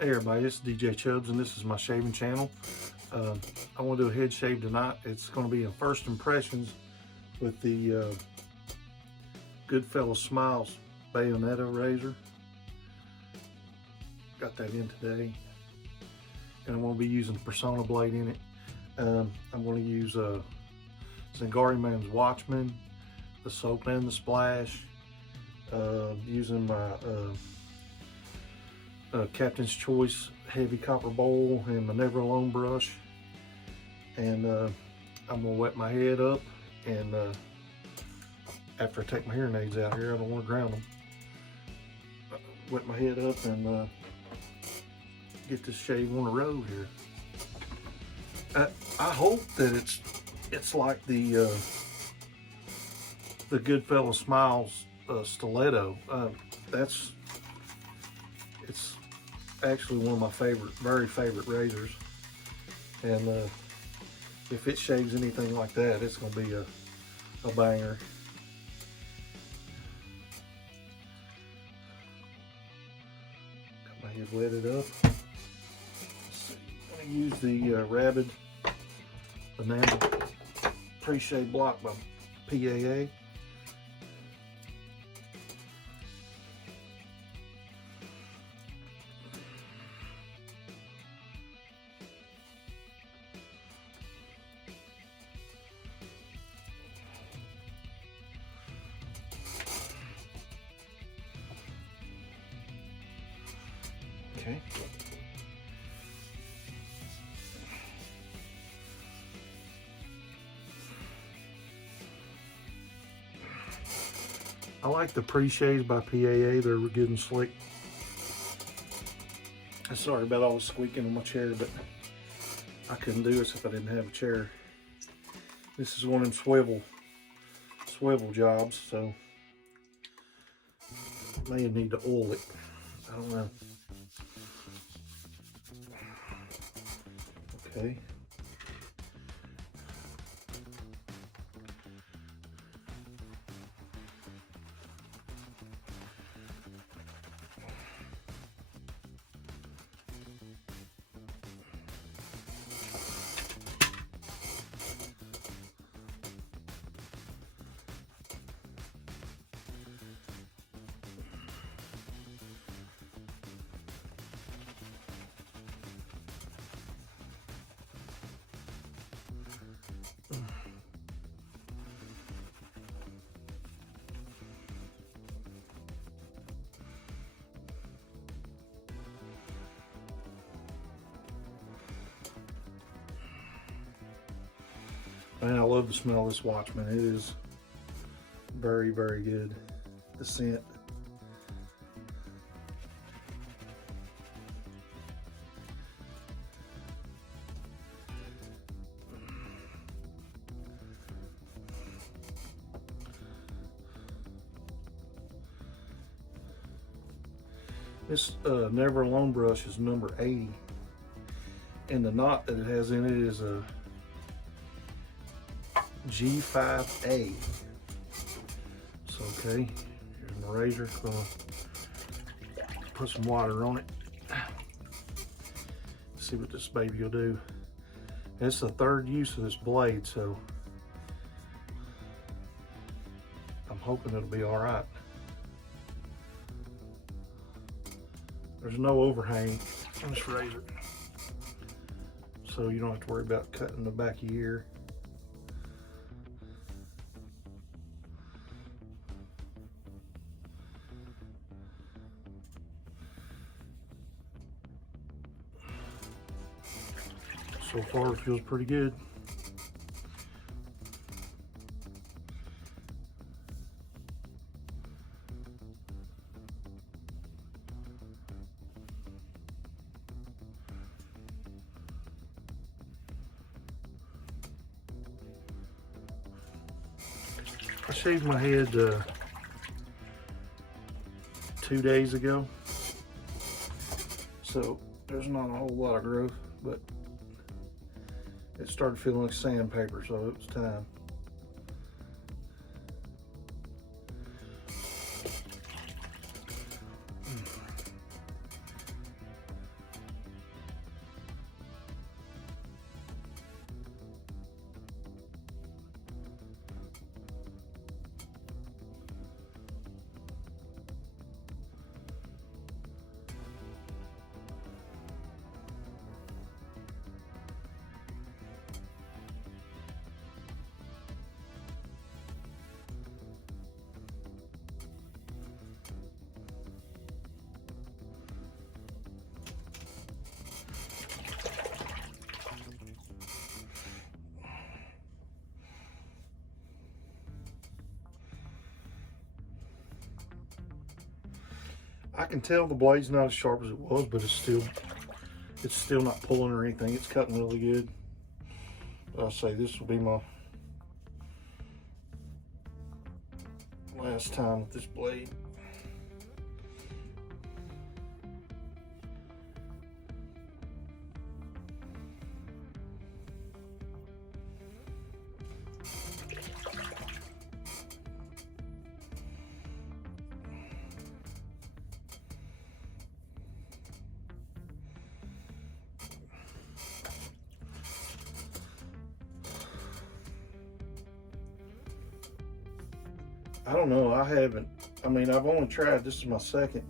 Hey everybody, this is DJ Chubbs and this is my shaving channel. I want to do a head shave tonight. It's going to be a first impressions with the Goodfellas Smile Bayonetta razor. Got that in today. And I'm going to be using Persona blade in it. I'm going to use Zingari Man's Watchman, the soap and the splash, using my Captain's Choice heavy copper bowl and my Never Alone brush. And I'm gonna wet my head up, and after I take my hearing aids out here, I don't want to ground them. Wet my head up and get this shave on the road here. I hope that it's like the Goodfellas Smiles stiletto. It's actually one of my very favorite razors, and if it shaves anything like that, it's gonna be a banger. Got my head wetted up. Let's see. I'm gonna use the Rabid Banana Pre-Shave Block by PAA. Okay. I like the pre-shaves by PAA. They're good and slick. Sorry about all the squeaking on my chair, but I couldn't do this if I didn't have a chair. This is one of them swivel jobs, so I may need to oil it. I don't know. Okay. Man, I love the smell of this Watchman. It is very, very good. The scent. This Never Alone brush is number 80. And the knot that it has in it is a G5A. So okay, here's my razor. Gonna put some water on it. See what this baby will do. And it's the third use of this blade, so I'm hoping it'll be all right. There's no overhang on this razor, so you don't have to worry about cutting the back of your ear. So far, it feels pretty good. I shaved my head 2 days ago, so there's not a whole lot of growth, but it started feeling like sandpaper, so it was time. I can tell the blade's not as sharp as it was, but it's still not pulling or anything. It's cutting really good. I'll say this will be my last time with this blade. I don't know, I mean, I've only tried, this is my second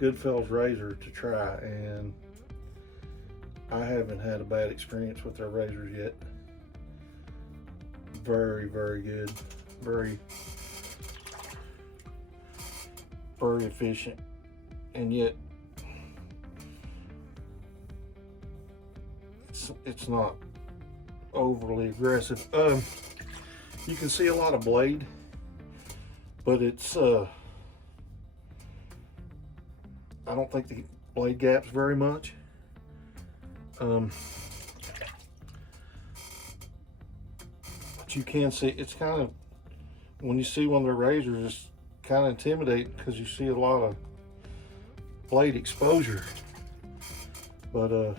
Goodfellas razor to try, and I haven't had a bad experience with their razors yet. Very, very good. Very, very efficient, and yet it's not overly aggressive. You can see a lot of blade, but it's I don't think the blade gaps very much. But you can see, it's kind of, when you see one of the razors, it's kind of intimidating because you see a lot of blade exposure. But the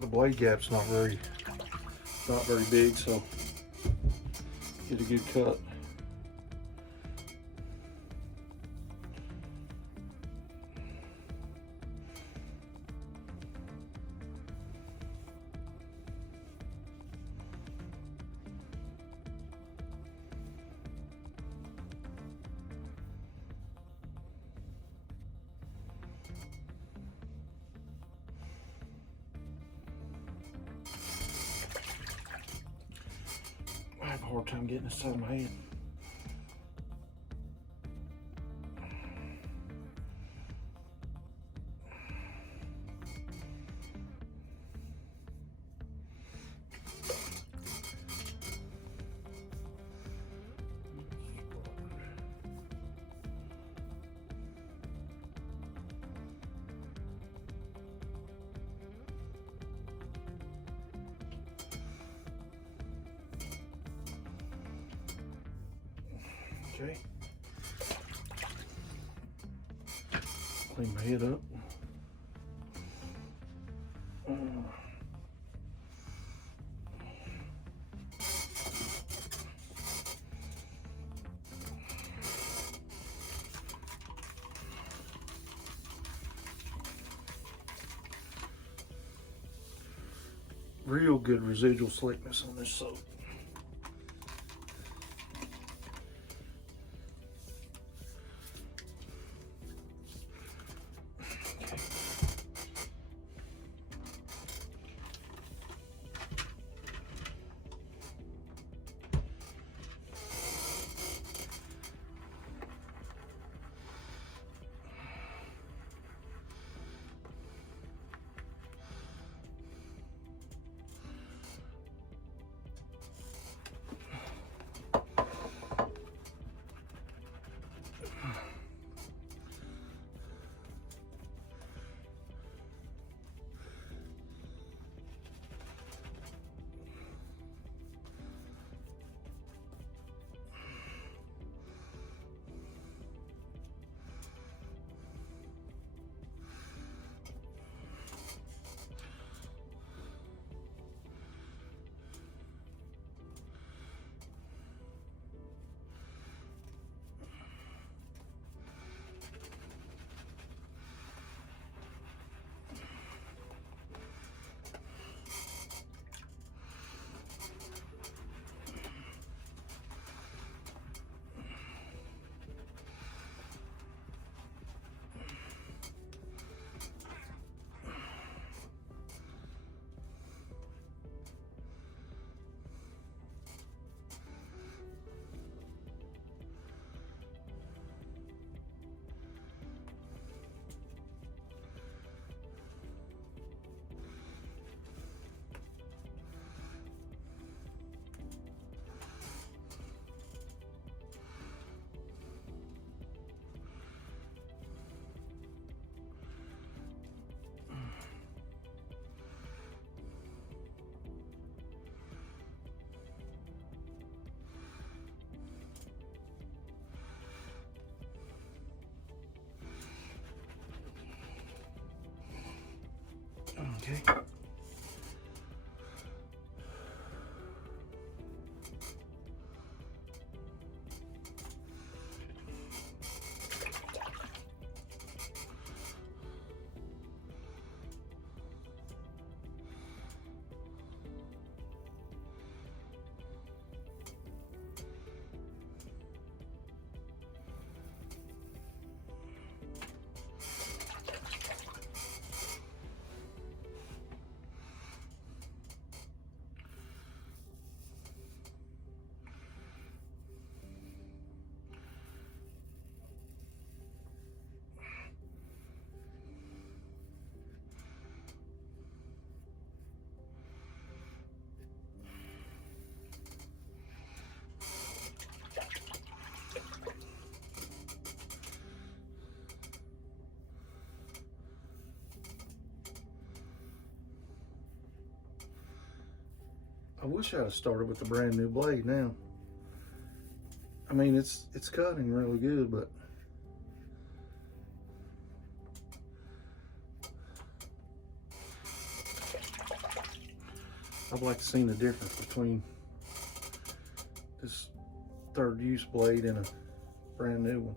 blade gap's not very big, so get a good cut. I have a hard time getting this out of my hand. Okay. Clean my head up. Real good residual slickness on this soap. Okay. I wish I'd have started with the brand new blade now. I mean, it's cutting really good, but I'd like to see the difference between this third use blade and a brand new one.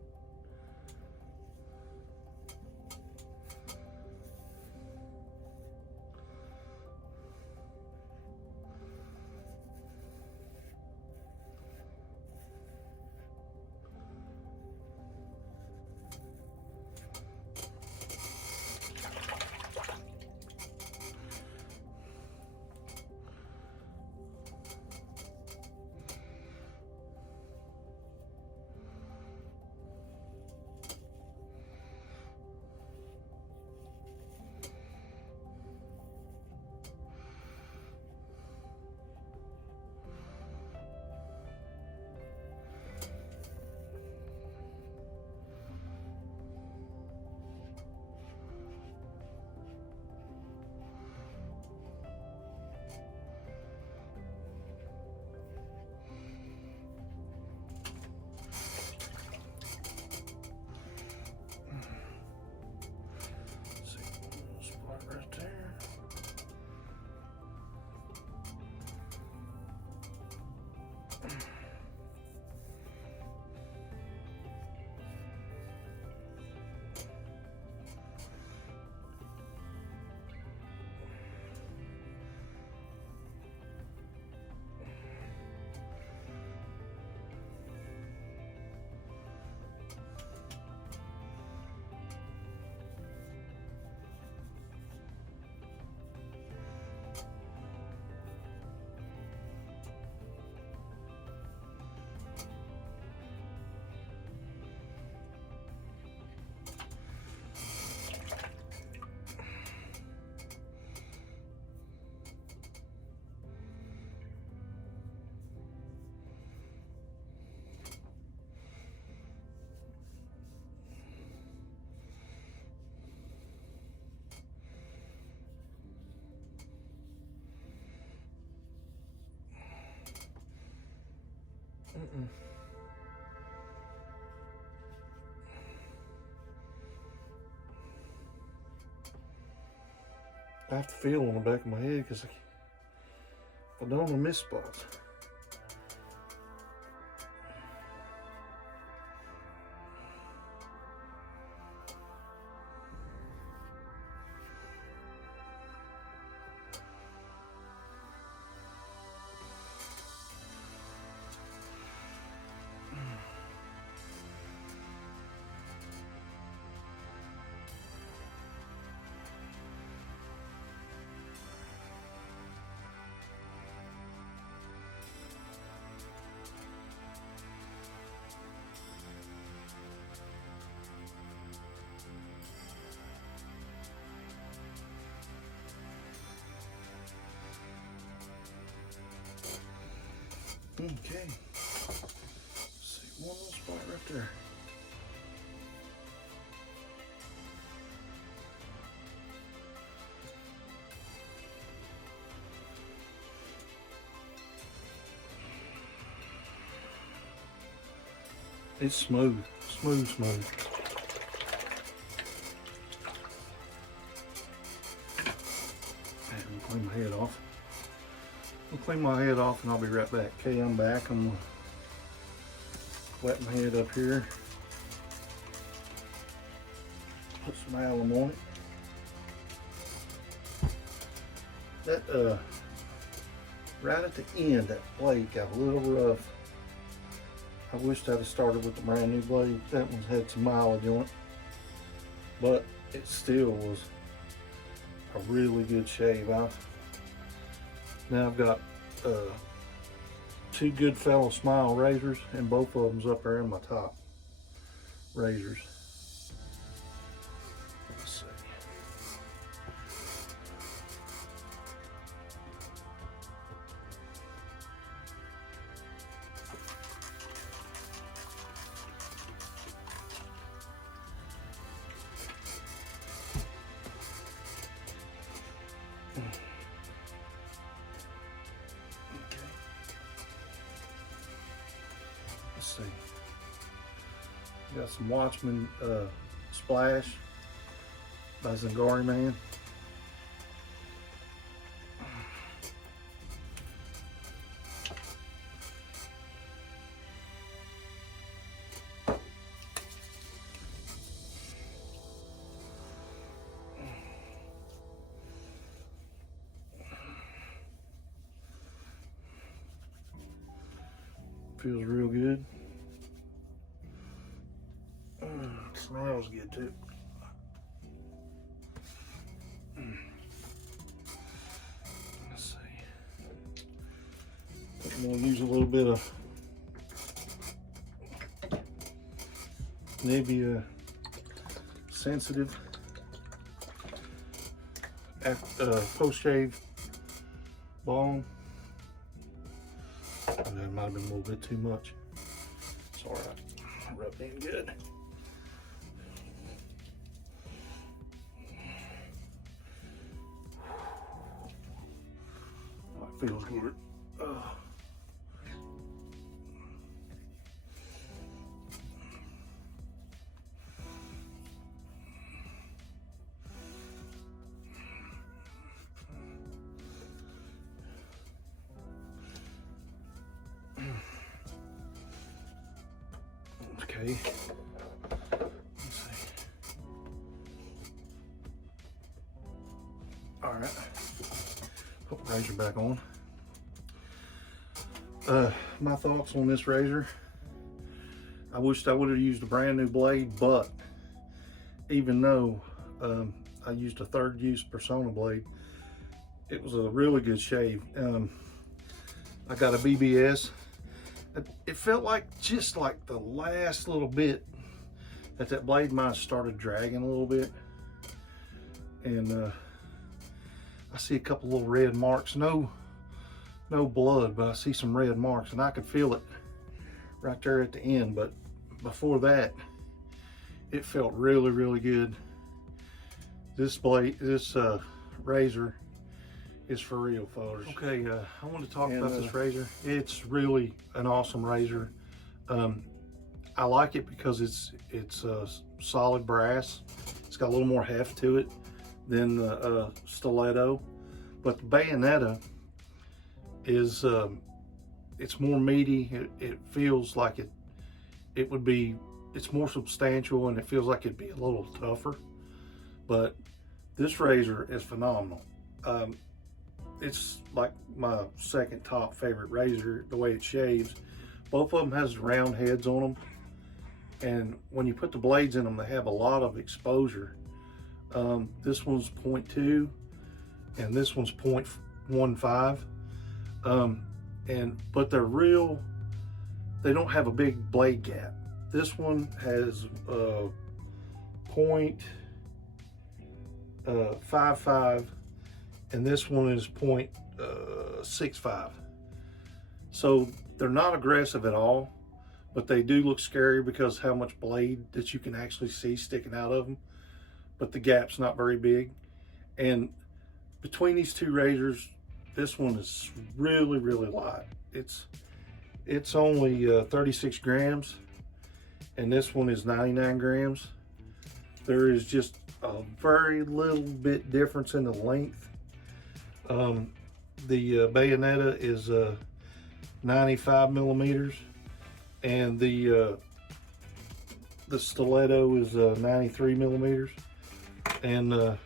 I have to feel on the back of my head because I don't want to miss spots. Okay, let's see, one little spot right there. It's smooth, smooth. clean my head off. I'll clean my head off and I'll be right back. Okay, I'm back. I'm gonna wet my head up here. Put some alum on it. That right at the end, that blade got a little rough. I wished I'd have started with the brand new blade. That one's had some mileage on it, but it still was a really good shave. Now I've got 2 Goodfellas Smile razors, and both of them's up there in my top razors. Let's see. Let's see. Got some Watchman Splash by Zingari Man. Feels real good. Smells good too. Let's see. I think I'm gonna use a little bit of maybe a sensitive post-shave balm. That might have been a little bit too much. It's all right. Rubbed in good. Oh, it feels good. Okay. Let's see. All right. Put the razor back on. My thoughts on this razor. I wished I would have used a brand new blade, but even though I used a 3rd use Persona blade, it was a really good shave. I got a BBS. It felt like just like the last little bit that blade might have started dragging a little bit, and I see a couple little red marks. No blood, but I see some red marks, and I could feel it right there at the end. But before that, it felt really good. This razor is for real, folks. Okay, I want to talk about this razor. It's really an awesome razor. I like it because it's solid brass. It's got a little more heft to it than the stiletto, but the Bayonetta is it's more meaty. It feels like it would be. It's more substantial, and it feels like it'd be a little tougher. But this razor is phenomenal. It's like my 2nd top favorite razor, the way it shaves. Both of them has round heads on them, and when you put the blades in them, they have a lot of exposure. This one's 0.2 and this one's 0.15, but they're real. They don't have a big blade gap. This one has 0.55 and this one is 0.65. So they're not aggressive at all, but they do look scary because how much blade that you can actually see sticking out of them. But the gap's not very big. And between these 2 razors, this one is really light. It's only 36 grams, and this one is 99 grams. There is just a very little bit difference in the length. The Bayonetta is 95 millimeters, and the stiletto is 93 millimeters. And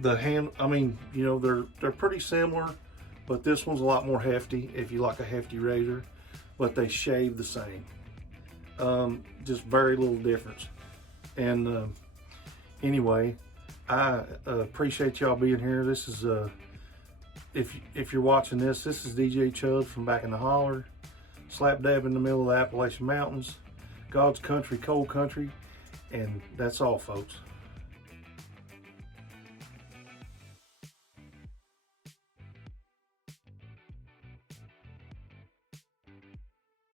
the hand, I mean, you know, they're pretty similar, but this one's a lot more hefty if you like a hefty razor, but they shave the same. Just very little difference. And anyway, I appreciate y'all being here. This is if you're watching this is DJ Chud from back in the holler, slap dab in the middle of the Appalachian Mountains, God's country, cold country, and that's all, folks.